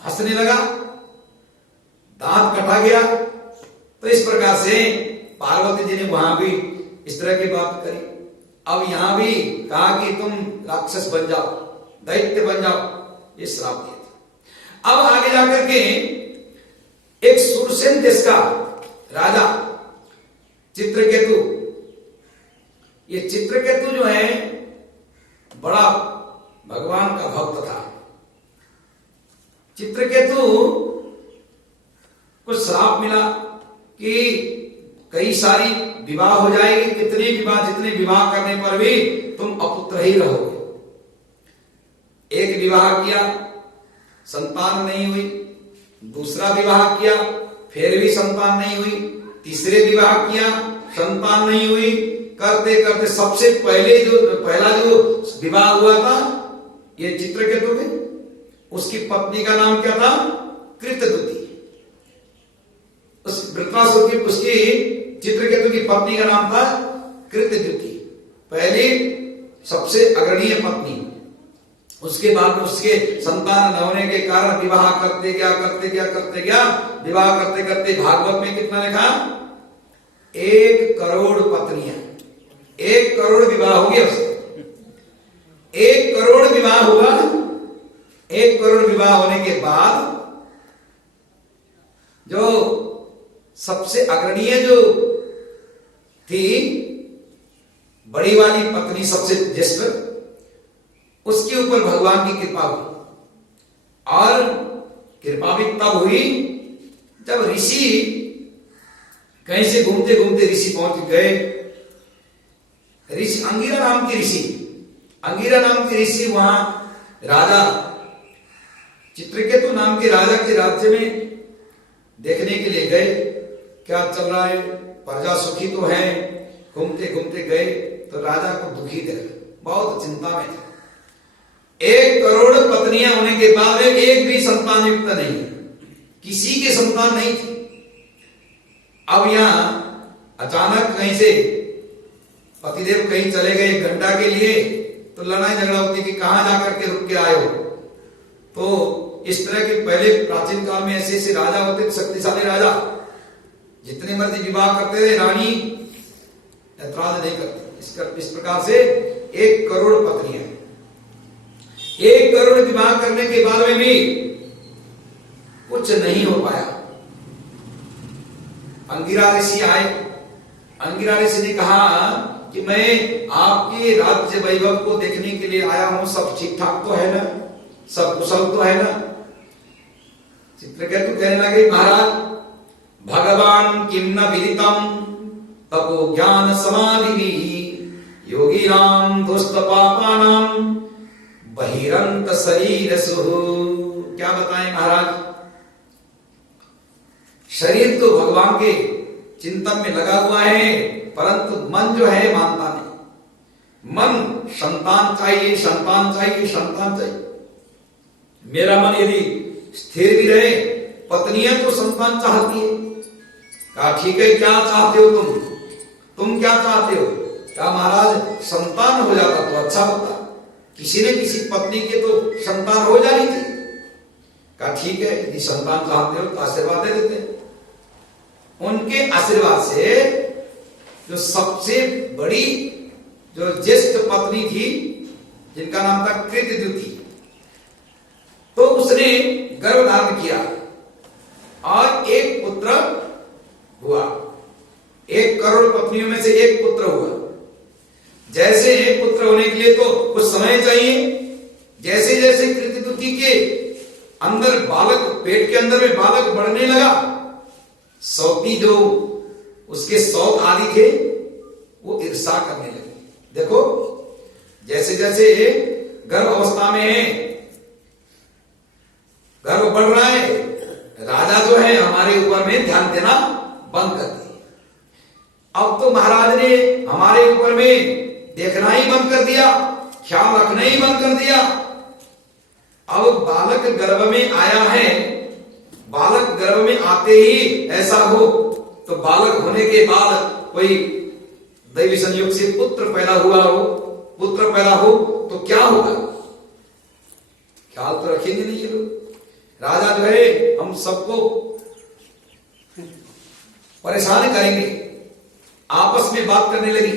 हंसने लगा। दांत कटा गया। तो इस प्रकार से पार्वती जी ने वहां भी इस तरह की बात करी। अब यहां भी कहा कि तुम राक्षस बन जाओ, दैत्य बन जाओ, ये श्राप दिए थे। अब आगे जाकर के एक सुरसेन देश का राजा चित्रकेतु, ये चित्रकेतु जो है बड़ा भगवान का भक्त था। चित्रकेतु को श्राप मिला कि कई सारी विवाह हो जाएगी, कितने विवाह, जितने विवाह करने पर भी तुम अपुत्र ही रहोगे। एक विवाह किया, संतान नहीं हुई, दूसरा विवाह किया, फिर भी संतान नहीं हुई, तीसरे विवाह किया, संतान नहीं हुई, करते करते सबसे पहला जो विवाह हुआ था ये चित्रकेतु में, उसकी पत्नी का नाम क्या था? कृतद्युति। उस वृत्रासुर की, उसकी चित्रकेतु की पत्नी का नाम था कृतद्युति, पहली सबसे अग्रणीय पत्नी। उसके बाद उसके संतान न होने के कारण विवाह करते गया, विवाह करते करते भागवत में कितना लिखा? 1 करोड़ पत्नियां, 1 करोड़ विवाह हो गया उससे। 1 करोड़ विवाह हुआ। 1 करोड़ विवाह होने के बाद जो सबसे अग्रणीय जो थी, बड़ी वाली पत्नी, सबसे ज्येष्ठ, उसके ऊपर भगवान की कृपा हुई। और कृपा भी तब हुई जब ऋषि कहीं से घूमते घूमते ऋषि पहुंच गए। ऋषि अंगिरा नाम के ऋषि वहां राजा चित्रकेतु नाम के राजा के राज्य में देखने के लिए गए, क्या चल रहा है, प्रजा सुखी तो है। घूमते घूमते गए तो राजा को दुखी देखा, बहुत चिंता में थे। 1 करोड़ पत्नियां होने के बाद में एक भी संतान युक्त नहीं, किसी के संतान नहीं थी। अब यहां अचानक कहीं से पतिदेव कहीं चले गए 1 घंटा के लिए, तो लड़ाई झगड़ा होती कि कहां जाकर के रुक के आए हो। तो इस तरह के पहले प्राचीन काल में ऐसे ऐसे राजा होते थे, शक्तिशाली राजा, जितने मर्जी विवाह करते थे, रानी ऐतराज नहीं करती। इस प्रकार से 1 करोड़ पत्नियां, 1 करोड़ विवाह करने के बाद में भी कुछ नहीं हो पाया। अंगिरा ऋषि आए। अंगिरा ऋषि ने कहा कि मैं आपके राज्य वैभव को देखने के लिए आया हूं, सब ठीक ठाक तो है ना, सब कुशल तो है ना। चित्रकेतु कहने लगे, महाराज भगवान किम न विदितम तपो ज्ञान समाधि योगी राम दुष्ट पापानाम बहिरंत शरीर सुहु। क्या बताएं महाराज, शरीर तो भगवान के चिंतन में लगा हुआ है, परंतु मन जो है मानता नहीं। मन संतान चाहिए, संतान चाहिए, संतान चाहिए। मेरा मन यदि स्थिर भी रहे, पत्नियां तो संतान चाहती है। कहा ठीक है, क्या चाहते हो तुम क्या चाहते हो? कहा महाराज संतान हो जाता तो अच्छा होता, किसी न किसी पत्नी के तो संतान हो जानी थी। कहा ठीक है, यदि संतान चाहते हो तो आशीर्वाद दे देते हैं। उनके आशीर्वाद से जो सबसे बड़ी जो ज्येष्ठ पत्नी थी, जिनका नाम था कृतद्युति, तो उसने गर्भ धारण किया और एक पुत्र हुआ। 1 करोड़ पत्नियों में से एक पुत्र हुआ। जैसे एक पुत्र होने के लिए तो कुछ समय चाहिए। जैसे जैसे कृतद्युति के अंदर बालक, पेट के अंदर में बालक बढ़ने लगा, सौती जो उसके शौक आदि थे वो ईर्षा करने लगे। देखो जैसे जैसे गर्भ अवस्था में है, गर्भ बढ़ रहा है, राजा जो है हमारे ऊपर में ध्यान देना बंद कर दिए। अब तो महाराज ने हमारे ऊपर में देखना ही बंद कर दिया, ख्याल रखना ही बंद कर दिया। अब बालक गर्भ में आया है, बालक गर्भ में आते ही ऐसा हो तो बालक होने के बाद कोई दैवी संयोग से पुत्र पैदा हो तो क्या होगा? ख्याल तो रखेंगे नहीं ये लोग। राजा जो है हम सबको परेशान करेंगे, आपस में बात करने लगी।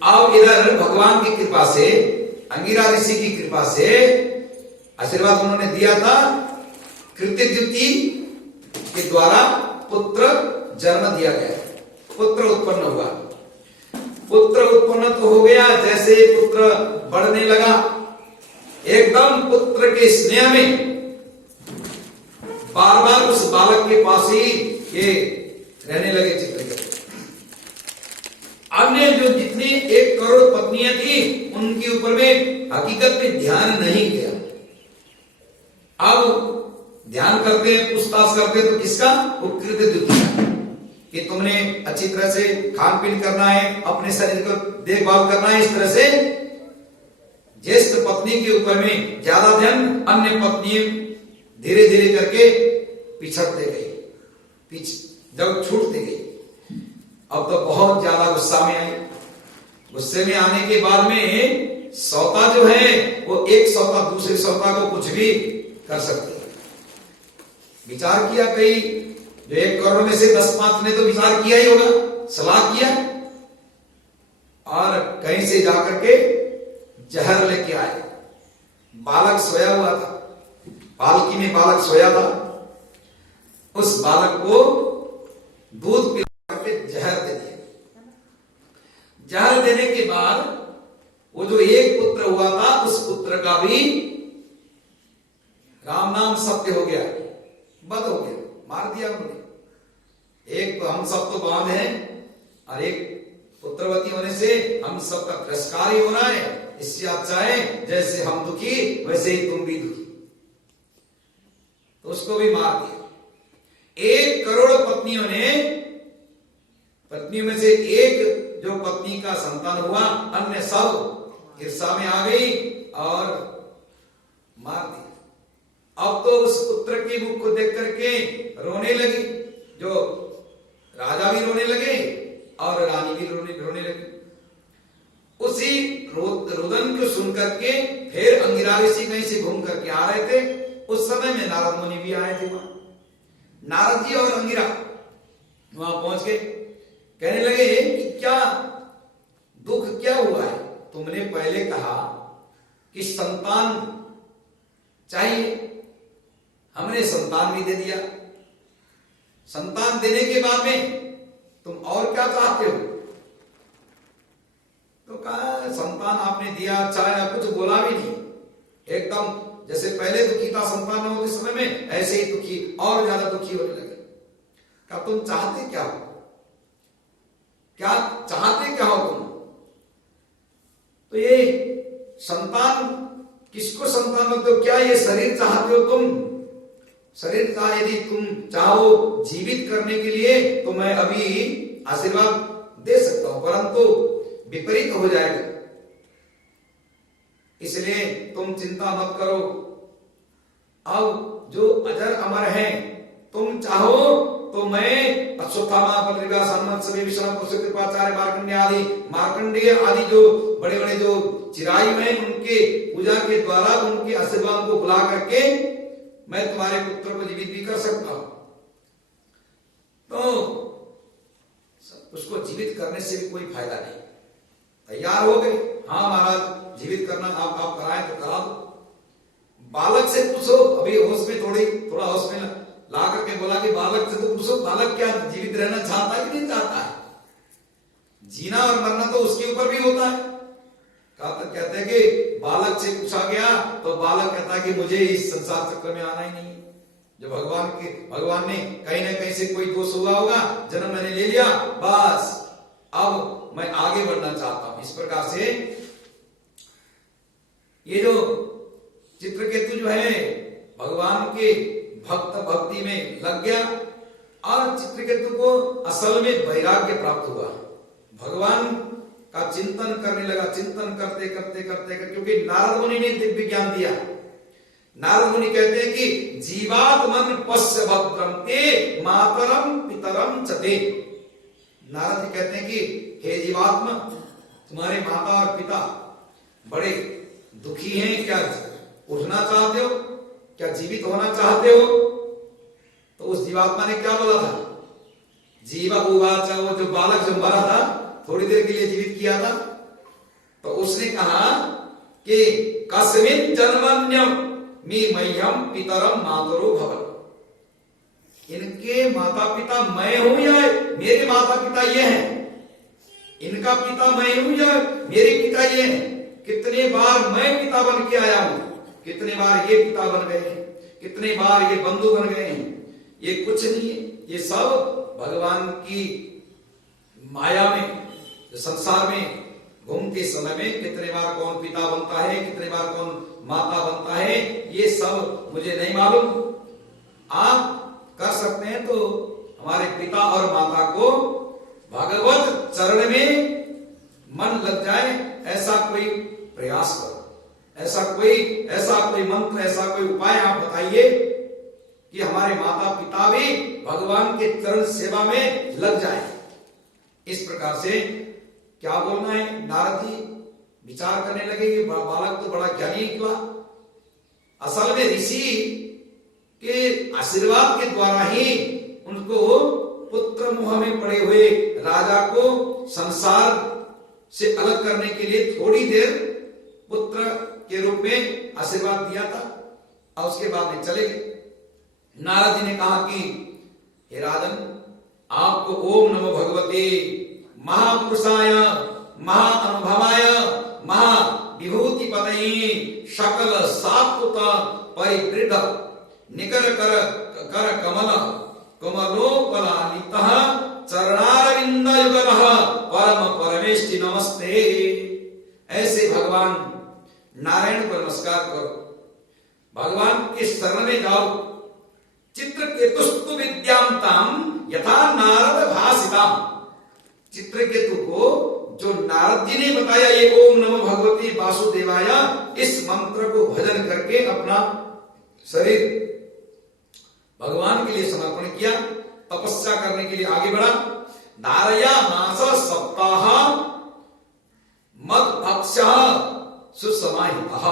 अब इधर भगवान की कृपा से, अंगिरा ऋषि की कृपा से आशीर्वाद उन्होंने दिया था, कृत्यद्युति के द्वारा पुत्र जन्म दिया गया, पुत्र उत्पन्न हुआ। पुत्र उत्पन्न तो हो गया, जैसे पुत्र बढ़ने लगा, एकदम पुत्र के स्नेह में बार बार उस बालक के पास ही ये रहने लगे चित्रकेतु। अन्य जो जितनी 1 करोड़ पत्नियां थी उनके ऊपर में हकीकत में ध्यान नहीं गया। अब ध्यान करते हैं, पूछताछ करते हैं तो किसका? वो कृत्यद्युति का, कि तुमने अच्छी तरह से खान पीन करना है, अपने शरीर को देखभाल करना है। इस तरह से ज्येष्ठ पत्नी के ऊपर में ज्यादा ध्यान, अन्य पत्नी धीरे धीरे करके पिछड़ते गई, जब छूटते गई। अब तो बहुत ज्यादा गुस्सा में आई। गुस्से में आने के बाद में सौता जो है वो एक सौता दूसरे सौता को कुछ भी कर सकती है। विचार किया, कई जो 1 करोड़ में से 10-5 ने तो विचार किया ही होगा, सलाह किया, और कहीं से जाकर के जहर लेके आए। बालक सोया हुआ था, पालकी में बालक सोया था, उस बालक को दूध पिला करके जहर दे दिया। जहर देने के बाद वो जो एक पुत्र हुआ था, उस पुत्र का भी राम नाम सत्य हो गया, बद हो गया, मार दिया उन्होंने। एक हम सब तो बांध हैं, और एक पुत्रवती होने से हम सबका तिरस्कार ही हो रहा है। इससे अच्छा है जैसे हम दुखी वैसे ही तुम भी दुखी, तो उसको भी मार दिया। 1 करोड़ पत्नियों में से एक जो पत्नी का संतान हुआ, अन्य सब ईर्षा में आ गई और मार दिया। अब तो उस पुत्र के मुख को देख करके रोने लगी, जो राजा भी रोने लगे और रानी भी रोने लगी। उसी रुदन को सुन करके फिर अंगिरा ऋषि कहीं से घूम करके आ रहे थे। उस समय में नारद मुनि भी आए थे वहां। नारद जी और अंगिरा वहां पहुंच गए, कहने लगे कि क्या दुख क्या हुआ है? तुमने पहले कहा कि संतान चाहिए, हमने संतान भी दे दिया। संतान देने के बाद में तुम और क्या चाहते हो? तो कहा संतान आपने दिया, चाहे कुछ बोला भी नहीं, एकदम जैसे पहले दुखी था संतान न होते समय में, ऐसे ही दुखी, और ज्यादा दुखी होने लगे। कहा तुम चाहते क्या हो? क्या चाहते क्या हो तुम? तो ये संतान, किसको संतान होते हो? क्या ये शरीर चाहते हो तुम? शरीर का यदि तुम चाहो जीवित करने के लिए तो मैं अभी आशीर्वाद दे सकता हूं, परंतु विपरीत हो जाएगा, इसलिए तुम चिंता मत करो। अब जो अजर अमर है, तुम चाहो तो मैं अश्वत्थामा, बलदेव, हनुमंत, सभी विष्णु, कृपाचार्य, मार्कंडेय आदि जो बड़े बड़े जो चिरायु हैं, उनके पूजा के द्वारा उनके आशीर्वाद को बुला करके मैं तुम्हारे पुत्र को जीवित भी कर सकता हूं। तो उसको जीवित करने से भी कोई फायदा नहीं। तैयार हो गए, हाँ महाराज जीवित करना आप कराएं तो करा दो। बालक से पूछो, अभी होश में थोड़ा होश में ला करके बोला कि बालक से तो पूछो, बालक क्या जीवित रहना चाहता है कि नहीं चाहता है? जीना और मरना तो उसके ऊपर भी होता है। कहते हैं कि बालक से पूछा गया तो बालक कहता है कि मुझे इस संसार चक्र में आना ही नहीं है। जो भगवान ने कहीं ना कहीं से कोई दोष हुआ होगा, जन्म मैंने ले लिया, बस अब मैं आगे बढ़ना चाहता हूं। इस प्रकार से ये जो चित्रकेतु जो है भगवान के भक्ति में लग गया, और चित्रकेतु को असल में वैराग्य प्राप्त हुआ। भगवान का चिंतन करने लगा, चिंतन करते करते करते, क्योंकि नारद मुनि ने दिव्य ज्ञान दिया। नारद मुनि कहते हैं कि जीवात्मन पश्य भद्रम ते मातरम पितरम चते। नारद जी कहते हैं कि हे जीवात्मा, तुम्हारे माता और पिता बड़े दुखी हैं, क्या उठना चाहते हो? क्या जीवित होना चाहते हो? तो उस जीवात्मा ने क्या बोला था? जीवा उवाच, वो जो बालक जो मरा था, थोड़ी देर के लिए जीवित किया था, तो उसने कहा कि कस्मिन् जन्मन्यम मी मह्यम पितरम मातरो भवन, इनके माता पिता मैं हूं या मेरे माता पिता ये हैं, इनका पिता मैं हूं या मेरे पिता ये हैं। कितने बार मैं पिता बन के आया हूं, कितने बार ये पिता बन गए हैं, कितने बार ये बंधु बन गए हैं, ये कुछ नहीं है, ये सब भगवान की माया में, संसार में घूमते समय में कितने बार कौन पिता बनता है, कितने बार कौन माता बनता है, ये सब मुझे नहीं मालूम। आप कर सकते हैं तो हमारे पिता और माता को भगवत चरण में मन लग जाए, ऐसा कोई प्रयास करो, ऐसा कोई मंत्र, ऐसा कोई उपाय आप बताइए कि हमारे माता पिता भी भगवान के चरण सेवा में लग जाए। इस प्रकार से क्या बोलना है, नारद जी विचार करने लगे, ये बालक तो बड़ा ज्ञानी निकला, असल में ऋषि के आशीर्वाद के द्वारा ही उनको पुत्र मोह में पड़े हुए राजा को संसार से अलग करने के लिए थोड़ी देर पुत्र के रूप में आशीर्वाद दिया था, और उसके बाद में चले गए। नारद जी ने कहा कि हे राजन, आपको ओम नमो भगवते महापुरुषाय महाअनुभवाय महाविभूति पतये सकल सात्वत परिवृद्ध निकर कर कमल कमलोपलालितः चरणारविंद युगलः परम परमेष्टि नमस्ते। ऐसे भगवान नारायण को नमस्कार करो, भगवान के शरण में जाओ। चित्रकेतुस्तु विद्यांताम यथा नारद भासिताम, चित्रकेतु को जो नारद जी ने बताया ये ओम नमो भगवते वासुदेवाय, इस मंत्र को भजन करके अपना शरीर भगवान के लिए समर्पण किया, तपस्या करने के लिए आगे बढ़ा। धारया मास सप्ताह मद भक्ष्य सुसमाहितः,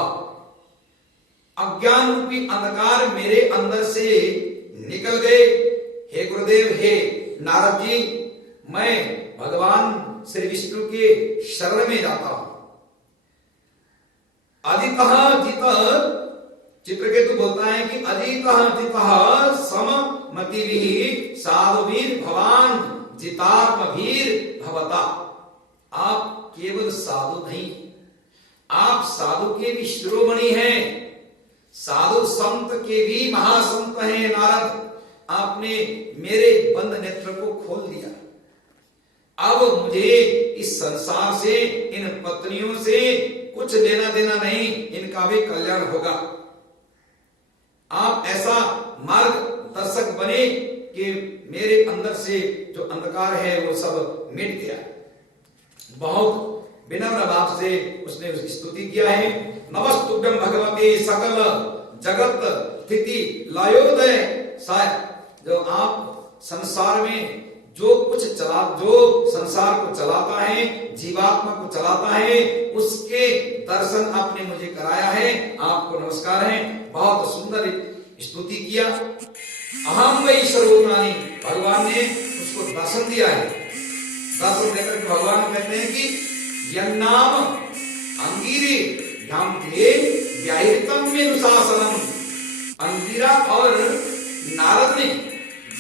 अज्ञान रूपी अंधकार मेरे अंदर से निकल गए। हे गुरुदेव, हे नारद जी, मैं भगवान श्री विष्णु के शरण में जाता हूं। अदितः जित, चित्रकेतु बोलता है कि अदितः जितः सममतिभिः साधुवीर भवान जितात्मवीर भवता। आप केवल साधु नहीं, आप साधु के भी शिरोमणि हैं, साधु संत के भी महासंत हैं। नारद, आपने मेरे बंद नेत्र को खोल दिया, अब मुझे इस संसार से, इन पत्नियों से कुछ लेना देना नहीं, इनका भी कल्याण होगा। आप ऐसा मार्ग दर्शक बने कि मेरे अंदर से जो अंधकार है वो सब मिट गया। बहुत विनम्र भाव से उसने उसकी स्तुति किया है। नमस्तुभ्यं भगवते सकल जगत स्थिति लयोदय साय, जो आप संसार में जो संसार को चलाता है, जीवात्मा को चलाता है, उसके दर्शन आपने मुझे कराया है, आपको नमस्कार है। बहुत सुंदर स्तुति किया। अहम वै सर्वभूतानि, भगवान ने उसको दर्शन दिया है। दर्शन देकर भगवान कहते हैं कि यन्नाम अंगीरे ध्यामते व्याहृतम में अनुशासनम, अंगीरा और नारद ने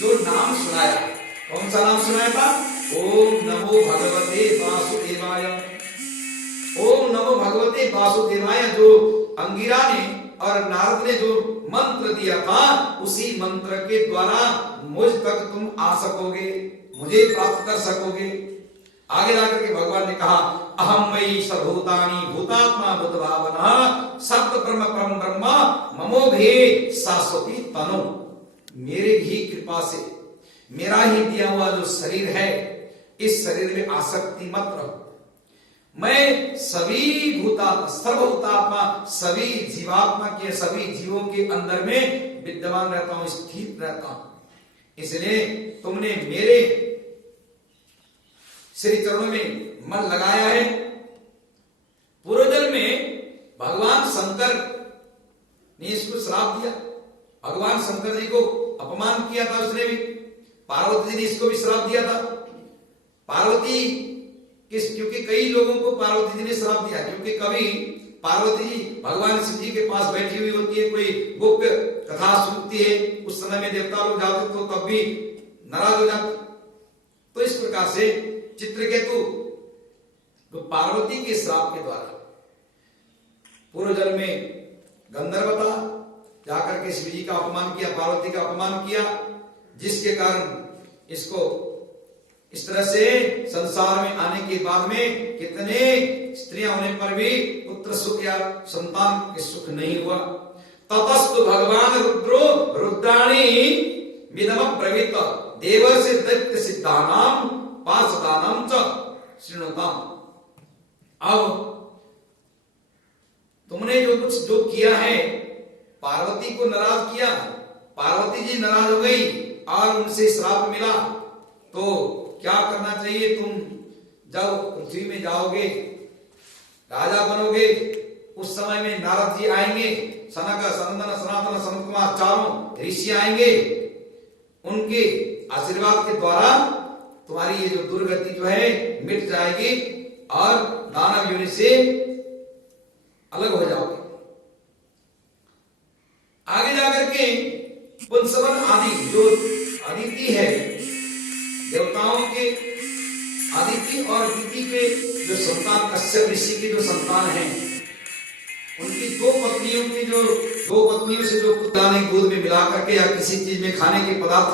जो नाम सुनाया, कौन सा नाम सुनाया था? ओम नमो भगवते वासुदेवाय। ओम नमो भगवते वासुदेवाय जो अंगिरा ने और नारद ने जो मंत्र दिया था, उसी मंत्र के द्वारा मुझ तक तुम आ सकोगे, मुझे प्राप्त कर सकोगे। आगे जाकर के भगवान ने कहा, अहम वै सर्वभूतानि भूतात्मा भूतभावनः सत्य ब्रह्म परम ब्रह्म ममो भे शाश्वती तनु। मेरे ही कृपा से, मेरा ही दिया हुआ जो शरीर है, इस शरीर में आसक्ति मत रहो। मैं सभी भूतात्मा, सर्वभूतात्मा, सभी जीवात्मा के, सभी जीवों के अंदर में विद्यमान रहता हूं, स्थित रहता हूं। इसलिए तुमने मेरे श्री चरणों में मन लगाया है। पूर्वजन्म में भगवान शंकर ने इसको श्राप दिया, भगवान शंकर जी को अपमान किया था उसने भी, पार्वती जी ने इसको भी श्राप दिया था। पार्वती क्योंकि कई लोगों को पार्वती जी ने श्राप दिया, क्योंकि कभी पार्वती जी भगवान शिव जी के पास बैठी हुई होती है, कोई गुप्त कथा सुनती है, उस समय में देवता लोग जाते तो तब भी नाराज हो जाते। तो इस प्रकार से चित्रकेतु तो पार्वती के श्राप के द्वारा पूर्व जन्म में गंधर्व था, जाकर के शिव जी का अपमान किया, पार्वती का अपमान किया, जिसके कारण इसको इस तरह से संसार में आने के बाद में कितने स्त्रियां होने पर भी पुत्र सुख या संतान के सुख नहीं हुआ। ततस्तु भगवान रुद्रो रुद्राणी मिदम प्रवृत्त देवर्षि दैत्य सिद्धानाम पार्षदानाम च श्रृणुताम। अब तुमने जो किया है, पार्वती को नाराज किया, पार्वती जी नाराज हो गई और उनसे श्राप मिला, तो क्या करना चाहिए? तुम जब पृथ्वी में जाओगे, राजा बनोगे, उस समय में नारद जी आएंगे, सनक सनंदन सनातन संत कुमार चारों ऋषि आएंगे, उनके आशीर्वाद के द्वारा तुम्हारी ये जो दुर्गति जो है मिट जाएगी और दानव योनि से अलग हो जाओगे। आगे जाकर के पुंसवन आदि जो अदिति है, देवताओं के आदिति और दिति के जो संतान, कश्यप ऋषि की जो संतान है, उनकी दो पत्नियों से जो पुत्र दूध में मिला करके या किसी चीज में खाने के पदार्थ